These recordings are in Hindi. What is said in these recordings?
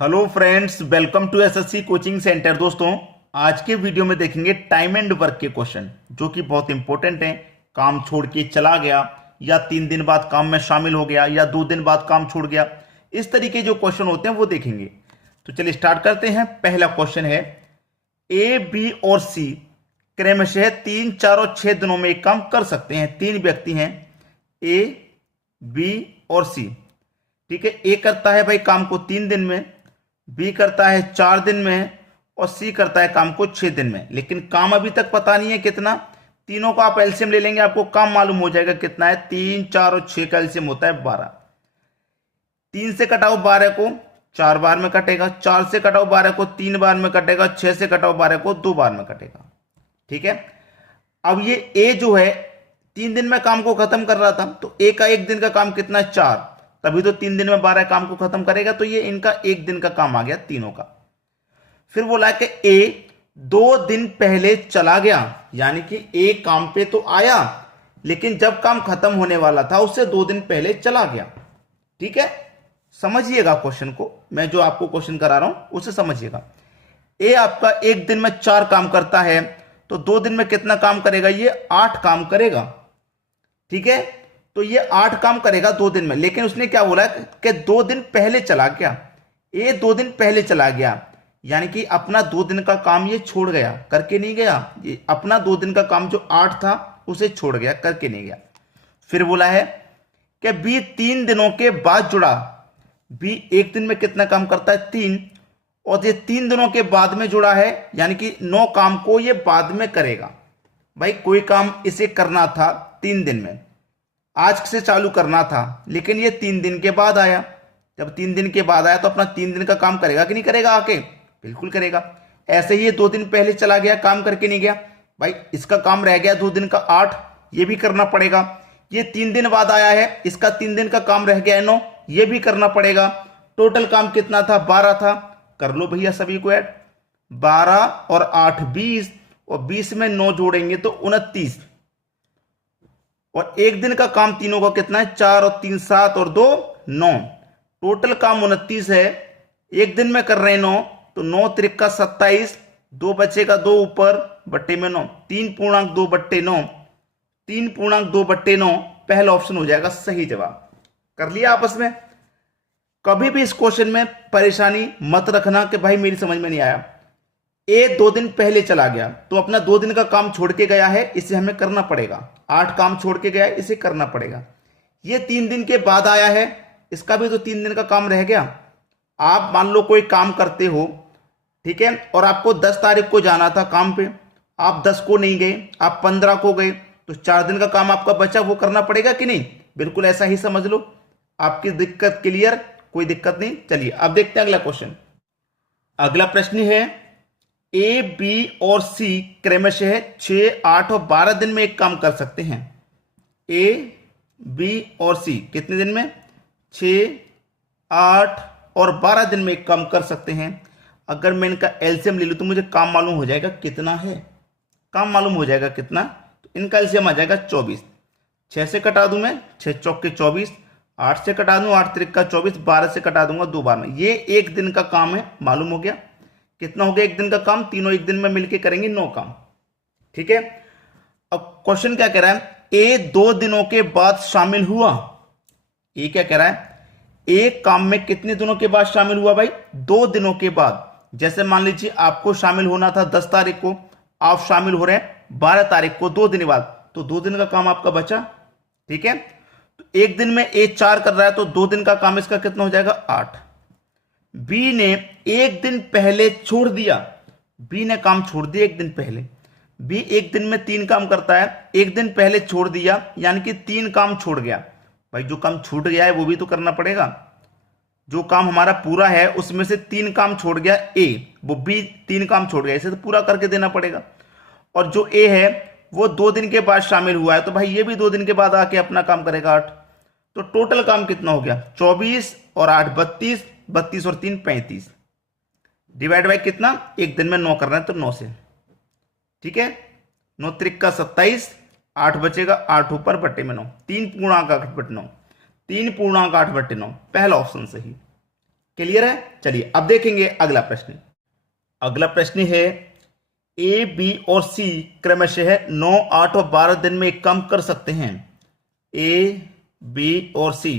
Hello friends, welcome to SSC coaching centre. दोस्तों, आज के वीडियो में देखेंगे टाइम एंड वर्क के क्वेश्चन जो कि बहुत इंपॉर्टेंट हैं। काम छोड़ के चला गया या 3 दिन बाद काम में शामिल हो गया या 2 दिन बाद काम छोड़ गया, इस तरीके जो क्वेश्चन होते हैं वो देखेंगे। तो चलिए स्टार्ट करते हैं। पहला क्वेश्चन है, ए बी और सी क्रमशः 3, 4 और 6 दिनों में एक काम कर सकते हैं। 3 व्यक्ति हैं, ए बी और सी। ठीक है, ए करता है भाई काम को 3 दिन में, बी करता है 4 दिन में और सी करता है काम को 6 दिन में। लेकिन काम अभी तक पता नहीं है कितना। तीनों का आप एलसीएम ले लेंगे, आपको काम मालूम हो जाएगा कितना है। 3, 4 और 6 का एलसीएम होता है 12। 3 से कटाओ 12 को 4 बार में कटेगा, 4 से कटाओ 12 को 3 बार में कटेगा, 6 से कटाओ 12 को 2 बार में कटेगा। ठीक है, अब ये ए जो है 3 दिन में काम को खत्म कर रहा था, तो ए का 1 दिन का काम कितना है 4, तभी तो 3 दिन में 12 काम को खत्म करेगा। तो ये इनका 1 दिन का काम आ गया तीनों का। फिर बोला कि ए 2 दिन पहले चला गया, यानी कि ए काम पे तो आया लेकिन जब काम खत्म होने वाला था उससे 2 दिन पहले चला गया। ठीक है, समझिएगा क्वेश्चन को, मैं जो आपको क्वेश्चन करा रहा हूं उसे समझिएगा। ए आपका 1 दिन में 4 काम करता है, तो 2 दिन में कितना काम करेगा? ये 8 काम करेगा। ठीक है, तो ये 8 काम करेगा 2 दिन में। लेकिन उसने क्या बोला कि 2 दिन पहले चला गया। ये 2 दिन पहले चला गया, यानी कि अपना 2 दिन का काम ये छोड़ गया, करके नहीं गया। ये अपना 2 दिन का काम जो 8 था उसे छोड़ गया, करके नहीं गया। फिर बोला है कि बी 3 दिनों के बाद जुड़ा। बी 1 दिन में कितना काम करता है? 3, और ये 3 दिनों के बाद में जुड़ा है, यानी कि 9 काम को ये बाद में करेगा। भाई कोई काम इसे करना था 3 दिन में, आज से चालू करना था, लेकिन ये 3 दिन के बाद आया। जब 3 दिन के बाद आया तो अपना 3 दिन का काम करेगा कि नहीं करेगा? आके बिल्कुल करेगा। ऐसे ही ये 2 दिन पहले चला गया, काम करके नहीं गया। भाई इसका काम रह गया 2 दिन का 8, ये भी करना पड़ेगा। ये 3 दिन बाद आया है, इसका 3 दिन का काम रह गया है 9, ये भी करना पड़ेगा। टोटल काम कितना था? 12 था। कर लो भैया सभी को ऐड। 12 और 8 20, और 20 में 9 जोड़ेंगे तो 29। और 1 दिन का काम तीनों का कितना है? 4 और 3 7 और 2 9। टोटल काम 29 है, 1 दिन में कर रहे हैं 9, तो 9 त्रिका 27, 2 बचेगा 2 ऊपर बट्टे में 9, 3.2 बट्टे 9, 3.2 बट्टे 9 पहला ऑप्शन हो जाएगा सही जवाब। कर लिया आपस में। कभी भी इस क्वेश्चन में परेशानी मत रखना कि भाई मेरी समझ में नहीं आया। ए 2 दिन पहले चला गया, तो अपना 2 दिन का काम छोड़ के गया है, इसे हमें करना पड़ेगा। 8 काम छोड़ के गया है, इसे करना पड़ेगा। ये 3 दिन के बाद आया है, इसका भी तो 3 दिन का काम रह गया। आप मान लो कोई काम करते हो, ठीक है, और आपको 10 तारीख को जाना था काम पे, आप 10 को नहीं गए, आप 15 को गए, तो 4 दिन का काम आपका बचा, वो करना पड़ेगा कि नहीं? बिल्कुल ऐसा ही समझ लो। आपकी दिक्कत क्लियर? कोई दिक्कत नहीं। चलिए अब देखते हैं अगला क्वेश्चन। अगला प्रश्न है, ए बी और सी क्रमशः 6, 8 और 12 दिन में एक काम कर सकते हैं। ए बी और सी कितने दिन में? 6, 8 और 12 दिन में एक काम कर सकते हैं। अगर मैं इनका एलसीएम ले लूं तो मुझे काम मालूम हो जाएगा कितना है। काम मालूम हो जाएगा कितना, तो इनका एलसीएम आ जाएगा 24। 6 से कटा दूं मैं, 6 चौके 24, 8 से कटा दूं 8 त्रिका 24, 12 से कटा दूंगा 2 बार में। ये 1 दिन का काम है, मालूम हो गया कितना हो गया 1 दिन का काम। तीनों 1 दिन में मिलके करेंगे 9 काम। ठीक है, अब क्वेश्चन क्या कह रहा है? ए 2 दिनों के बाद शामिल हुआ। ए क्या कह रहा है? एक काम में कितने दिनों के बाद शामिल हुआ भाई? 2 दिनों के बाद। जैसे मान लीजिए आपको शामिल होना था 10 तारीख को, आप शामिल हो रहे हैं 12 तारीख को, 2 दिन बाद, तो 2 दिन का काम आपका बचा। ठीक है, तो 1 दिन में ए 4 कर रहा है, तो 2 दिन का काम इसका कितना हो जाएगा? 8। बी ने 1 दिन पहले छोड़ दिया। बी ने काम छोड़ दिया 1 दिन पहले। बी 1 दिन में 3 काम करता है, 1 दिन पहले छोड़ दिया, यानी कि 3 काम छोड़ गया। भाई जो काम छूट गया है वो भी तो करना पड़ेगा। जो काम हमारा पूरा है उसमें से 3 काम छोड़ गया ए, वो बी 3 काम छोड़ गया, इसे तो पूरा करके देना पड़ेगा। और जो ए है वो 2 दिन के बाद शामिल हुआ है, तो भाई ये भी 2 दिन के बाद आके अपना काम करेगा 8। तो टोटल काम कितना हो गया? 24 और 8 32, 32 और 3 35। डिवाइड बाई कितना? 1 दिन में 9 करना है तो 9 से। ठीक है, 9 त्रिका 27, 8 बचेगा 8 ऊपर बट्टे में 9, 3.8 बट्टे 9, 3.8 बट्टे 9 पहला ऑप्शन सही। क्लियर है। चलिए अब देखेंगे अगला प्रश्न। अगला प्रश्न है ए, बी और सी क्रमशः 9, 8 और 12 दिन में एक काम कर सकते हैं। ए, बी और सी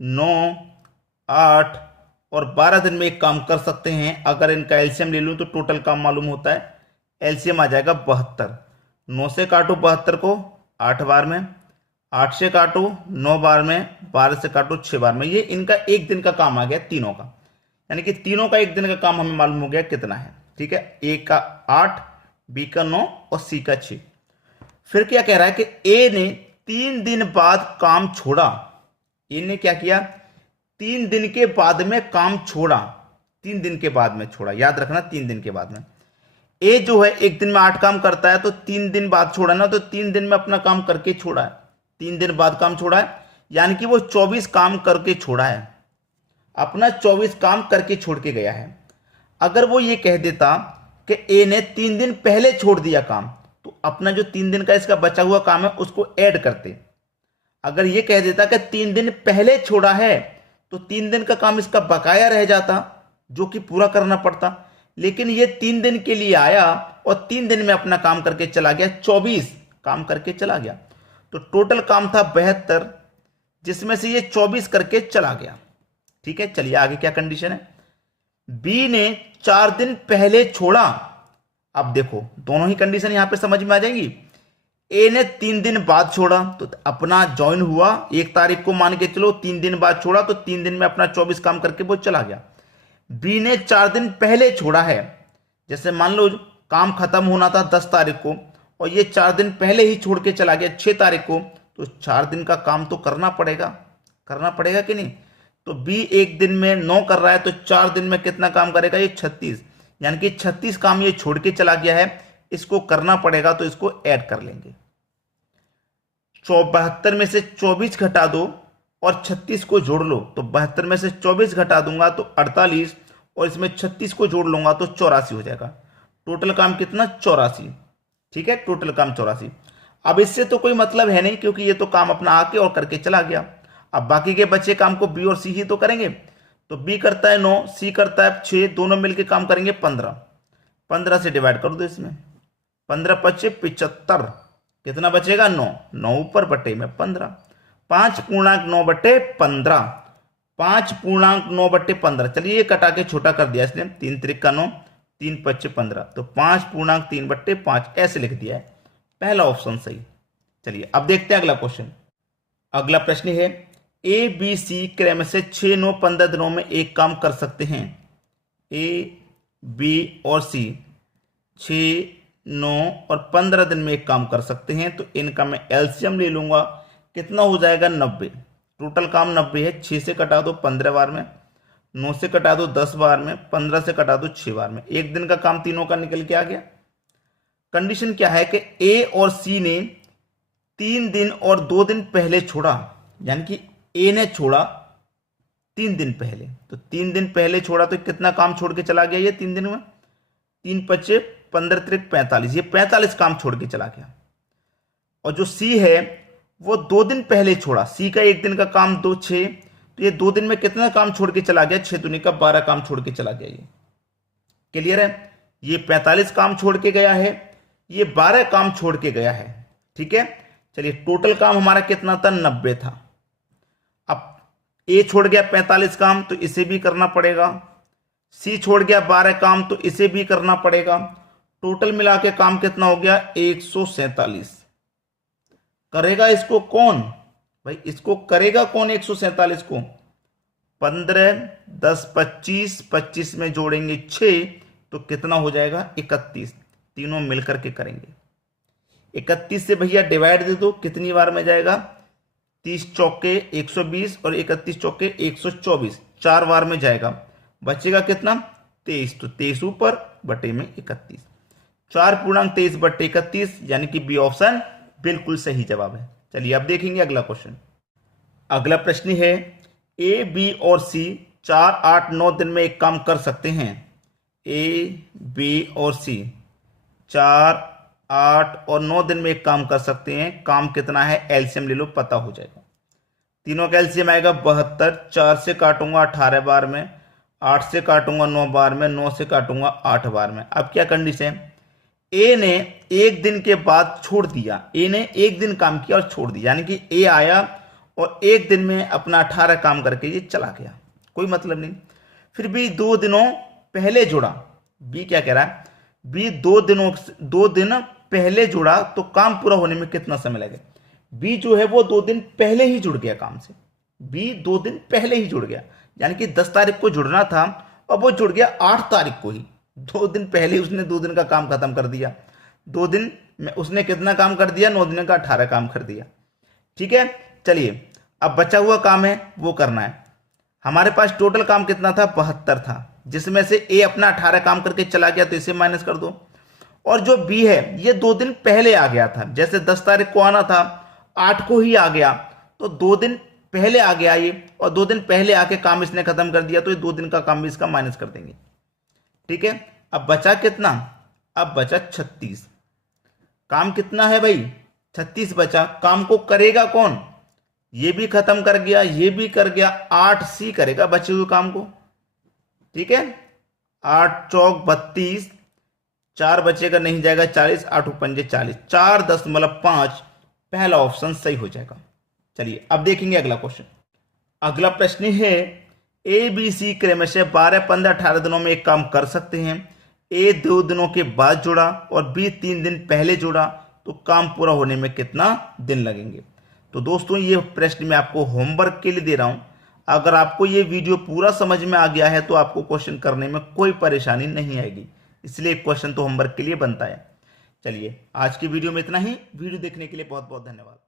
9, 8 और 12 दिन में एक काम कर सकते हैं। अगर इनका एलसीएम ले लूं तो टोटल काम मालूम होता है, एलसीएम आ जाएगा 72। 9 से काटो 72 को 8 बार में, 8 से काटो 9 बार में, 12 से काटो 6 बार में। ये इनका एक दिन का काम आ गया तीनों का, यानी कि तीनों का एक दिन का काम हमें मालूम हो गया कितना है। ठीक है, ए का 8, बी का 9 और सी का 6। फिर क्या कह रहा है कि ए ने 3 दिन बाद काम छोड़ा। ए ने क्या किया, 3 दिन के बाद में काम छोड़ा। 3 दिन के बाद में छोड़ा, याद रखना 3 दिन के बाद में। ए जो है एक दिन में 8 काम करता है, तो 3 दिन बाद छोड़ा ना, तो 3 दिन में अपना काम करके छोड़ा है। 3 दिन बाद काम छोड़ा है, यानी कि वो 24 काम करके छोड़ा है, अपना 24 काम करके छोड़ के गया है। अगर वो ये कह देता कि ए ने 3 दिन पहले छोड़ दिया काम, तो अपना जो 3 दिन का इसका बचा हुआ काम है उसको ऐड करते। अगर ये कह देता कि 3 दिन पहले छोड़ा है, तो 3 दिन का काम इसका बकाया रह जाता, जो कि पूरा करना पड़ता। लेकिन ये 3 दिन के लिए आया और 3 दिन में अपना काम करके चला गया, 24 काम करके चला गया। तो टोटल काम था 72, जिसमें से ये 24 करके चला गया। ठीक है, चलिए आगे क्या कंडीशन है। बी ने 4 दिन पहले छोड़ा। अब देखो दोनों ही कंडीशन यहां पे समझ में आ जाएंगी। ए ने 3 दिन बाद छोड़ा, तो अपना ज्वाइन हुआ 1 तारीख को, मान के चलो 3 दिन बाद छोड़ा, तो 3 दिन में अपना 24 काम करके वो चला गया। बी ने 4 दिन पहले छोड़ा है, जैसे मान लो काम खत्म होना था 10 तारीख को और ये 4 दिन पहले ही छोड़ के चला गया 6 तारीख को, तो 4 दिन का काम तो करना पड़ेगा कि नहीं। तो बी एक दिन में 9 कर रहा है, तो 4 दिन में कितना काम करेगा, ये 36, यानी कि 36 काम ये छोड़ के चला गया है, इसको करना पड़ेगा, तो इसको ऐड कर लेंगे। 72 में से 24 घटा दो और 36 को जोड़ लो, तो 72 में से 24 घटा दूंगा तो 48, और इसमें 36 को जोड़ लूंगा तो 84 हो जाएगा। टोटल काम कितना, 84। ठीक है, टोटल काम 84। अब इससे तो कोई मतलब है नहीं, क्योंकि ये तो काम अपना आके और करके चला गया। अब बाकी के बचे काम को बी और सी ही तो करेंगे। तो बी करता है 9, सी करता है 6, दोनों मिलके काम करेंगे 15। 15 से डिवाइड कर दो इसमें, 15 पचे 75, कितना बचेगा 9, 9 ऊपर बटे में 15, 5.9 बटे 15, 5.9 बटे 15। चलिए ये कटा के छोटा कर दिया इसने, 3 त्रिक का 9, 3 पच्चे 15, तो 5.3 बटे 5 ऐसे लिख दिया है। पहला ऑप्शन सही। चलिए अब देखते हैं अगला क्वेश्चन। अगला प्रश्न है ए, बी, सी क्रम से 6, 9, 15 दिनों में एक काम कर सकते हैं। ए, बी और सी 6, 9 और 15 दिन में एक काम कर सकते हैं, तो इनका मैं एलसीएम ले लूंगा, कितना हो जाएगा 90। टोटल काम 90 है, 6 से कटा दो 15 बार में, 9 से कटा दो 10 बार में, 15 से कटा दो 6 बार में। एक दिन का काम तीनों का निकल के आ गया। कंडीशन क्या है कि ए और सी ने 3 दिन और 2 दिन पहले छोड़ा, यानी कि ए ने छोड़ा 3 दिन पहले, तो 3 दिन पहले छोड़ा, तो कितना काम छोड़ के चला गया ये 3 दिन में, 3 पच्चे 15 त्रिक 45, ये 45 काम छोड़ के चला गया। और जो सी है वो 2 दिन पहले छोड़ा, सी का एक दिन का काम 2, 6, तो ये 2 दिन में कितना काम छोड़ के चला गया, 6 दूनी का 12 काम छोड़ के चला गया। ये क्लियर है, ये 45 काम छोड़ के गया है, ये 12 काम छोड़ के गया है। ठीक है, चलिए टोटल काम हमारा कितना था, 90 था। अब ए छोड़ गया 45 काम, तो इसे भी करना पड़ेगा। सी छोड़ गया 12 काम, तो इसे भी करना पड़ेगा। टोटल मिला के काम कितना हो गया, 147। करेगा इसको कौन भाई, इसको करेगा कौन 147 को, 15, 10, 25, 25 में जोड़ेंगे 6, तो कितना हो जाएगा 31। तीनों मिलकर के करेंगे। 31 से भैया डिवाइड दे दो, कितनी बार में जाएगा, 30 चौके 120 और 31 चौके 124, 4 बार में जाएगा। बचेगा कितना 23, तो 23 ऊपर बटे में 31, 4.23 बटे 31, यानी कि बी ऑप्शन बिल्कुल सही जवाब है। चलिए अब देखेंगे अगला क्वेश्चन। अगला प्रश्न है ए, बी और सी 4, 8, 9 दिन में एक काम कर सकते हैं। ए, बी और सी 4, 8 और 9 दिन में एक काम कर सकते हैं। काम कितना है, एलसीएम ले लो, पता हो जाएगा। तीनों का एलसीएम आएगा 72, 4 से काटूंगा 18 बार में, 8 से काटूंगा 9 बार में, 9 से काटूंगा 8 बार में। अब क्या कंडीशन है, ए ने एक दिन के बाद छोड़ दिया, ए ने एक दिन काम किया और छोड़ दिया, यानी कि ए आया और एक दिन में अपना 18 काम करके ये चला गया, कोई मतलब नहीं। फिर बी 2 दिनों पहले जुड़ा, बी क्या कह रहा है, बी 2 दिन पहले जुड़ा तो काम पूरा होने में कितना समय लगेगा। बी जो है वो 2 दिन पहले ही जुड़ गया काम से, बी 2 दिन पहले ही जुड़ गया, यानी कि 10 तारीख को जुड़ना था और वो जुड़ गया 8 तारीख को ही, 2 दिन पहले उसने 2 दिन का काम खत्म कर दिया। 2 दिन में उसने कितना काम कर दिया, 9 दिन का 18 काम कर दिया। ठीक है, चलिए अब बचा हुआ काम है वो करना है। हमारे पास टोटल काम कितना था, 72 था, जिसमें से ए अपना 18 काम करके चला गया तो इसे माइनस कर दो। और जो बी है ये 2 दिन पहले आ गया था, जैसे 10 तारीख को आना था 8 को ही आ गया, तो 2 दिन पहले आ गया ये, और 2 दिन पहले आके काम इसने खत्म कर दिया, तो ये 2 दिन का काम भी इसका माइनस कर देंगे। ठीक है, अब बचा कितना, अब बचा 36। काम कितना है भाई, 36 बचा। काम को करेगा कौन, ये भी खत्म कर गया, ये भी कर गया, 8C करेगा बचे हुए काम को। ठीक है, 8 चौक 32, 4 बचेगा नहीं जाएगा 40, 8 पंजे 40, 4.5 पहला ऑप्शन सही हो जाएगा। चलिए अब देखेंगे अगला क्वेश्चन। अगला प्रश्न है, ए बी सी क्रमशः 12, 15, 18 दिनों में एक काम कर सकते हैं। ए 2 दिनों के बाद जुड़ा और बी 3 दिन पहले जुड़ा तो काम पूरा होने में कितना दिन लगेंगे। तो दोस्तों ये प्रश्न मैं आपको होमवर्क के लिए दे रहा हूं। अगर आपको ये वीडियो पूरा समझ में आ गया है तो आपको क्वेश्चन करने में कोई परेशानी नहीं आएगी, इसलिए क्वेश्चन तो होमवर्क के लिए बनता है। चलिए आज की वीडियो में इतना ही। वीडियो देखने के लिए बहुत बहुत धन्यवाद।